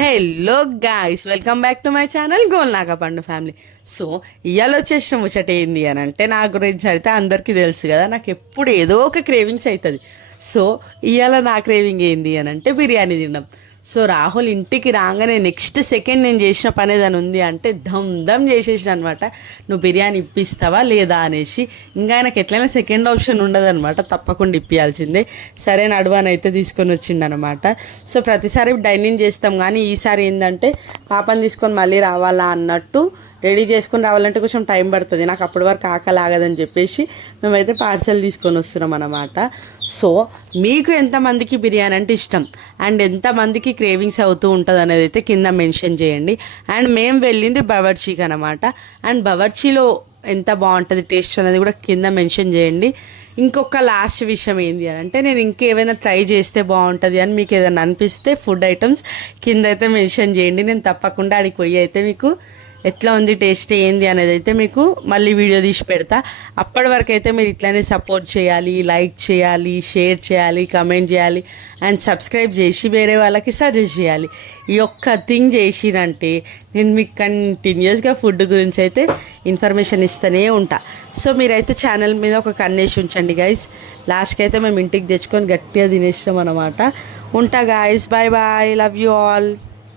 Hello guys, welcome back to my channel Golnaka పండు family. So ఇవాళ వచ్చేసిన ముచ్చట ఏంది అని అంటే, నా గురించి అయితే అందరికీ తెలుసు కదా, నాకు ఎప్పుడు ఏదో ఒక క్రేవింగ్స్ అవుతుంది. సో ఇవాళ నా క్రేవింగ్ ఏంది అని అంటే బిర్యానీ తినడం. సో రాహుల్ ఇంటికి రాగానే నెక్స్ట్ సెకండ్ నేను చేసిన పని ఏదైనా ఉంది అంటే దమ్ దమ్ చేసేసిన అనమాట. నువ్వు బిర్యానీ ఇప్పిస్తావా లేదా అనేసి. ఇంకా ఆయనకు ఎట్లయినా సెకండ్ ఆప్షన్ ఉండదన్నమాట, తప్పకుండా ఇప్పించాల్సిందే. సరే నడువని అయితే తీసుకొని వచ్చిండనమాట. సో ప్రతిసారి డైనింగ్ చేస్తాం, కానీ ఈసారి ఏంటంటే పాపని తీసుకొని మళ్ళీ రావాలా అన్నట్టు రెడీ చేసుకొని రావాలంటే కొంచెం టైం పడుతుంది, నాకు అప్పటి వరకు ఆకలి ఆగదని చెప్పేసి మేమైతే పార్సల్ తీసుకొని వస్తున్నాం అన్నమాట. సో మీకు ఎంతమందికి బిర్యానీ అంటే ఇష్టం అండ్ ఎంతమందికి క్రేవింగ్స్ అవుతూ ఉంటుంది అనేది అయితే కింద మెన్షన్ చేయండి. అండ్ మేము వెళ్ళింది బవర్చీకి అనమాట. అండ్ బవర్చీలో ఎంత బాగుంటుంది టేస్ట్ అనేది కూడా కింద మెన్షన్ చేయండి. ఇంకొక లాస్ట్ విషయం ఏంటి అని అంటే, నేను ఇంకేమైనా ట్రై చేస్తే బాగుంటుంది అని మీకు ఏదైనా అనిపిస్తే ఫుడ్ ఐటమ్స్ కింద అయితే మెన్షన్ చేయండి. నేను తప్పకుండా అడిగి పోయి అయితే మీకు ఎట్లా ఉంది టేస్ట్ ఏంది అనేది అయితే మీకు మళ్ళీ వీడియో తీసి పెడతా. అప్పటి వరకు అయితే మీరు ఇట్లానే సపోర్ట్ చేయాలి, లైక్ చేయాలి, షేర్ చేయాలి, కమెంట్ చేయాలి అండ్ సబ్స్క్రైబ్ చేసి వేరే వాళ్ళకి సజెస్ట్ చేయాలి. ఈ ఒక్క థింగ్ చేసిరంటే నేను మీకు కంటిన్యూస్గా ఫుడ్ గురించి అయితే ఇన్ఫర్మేషన్ ఇస్తూనే ఉంటా. సో మీరైతే ఛానల్ మీద ఒక కన్నేసి ఉంచండి గైస్. లాస్ట్కి అయితే మేము ఇంటికి తెచ్చుకొని గట్టిగా తినేస్తాం అన్నమాట. ఉంటా guys, bye bye, love you all.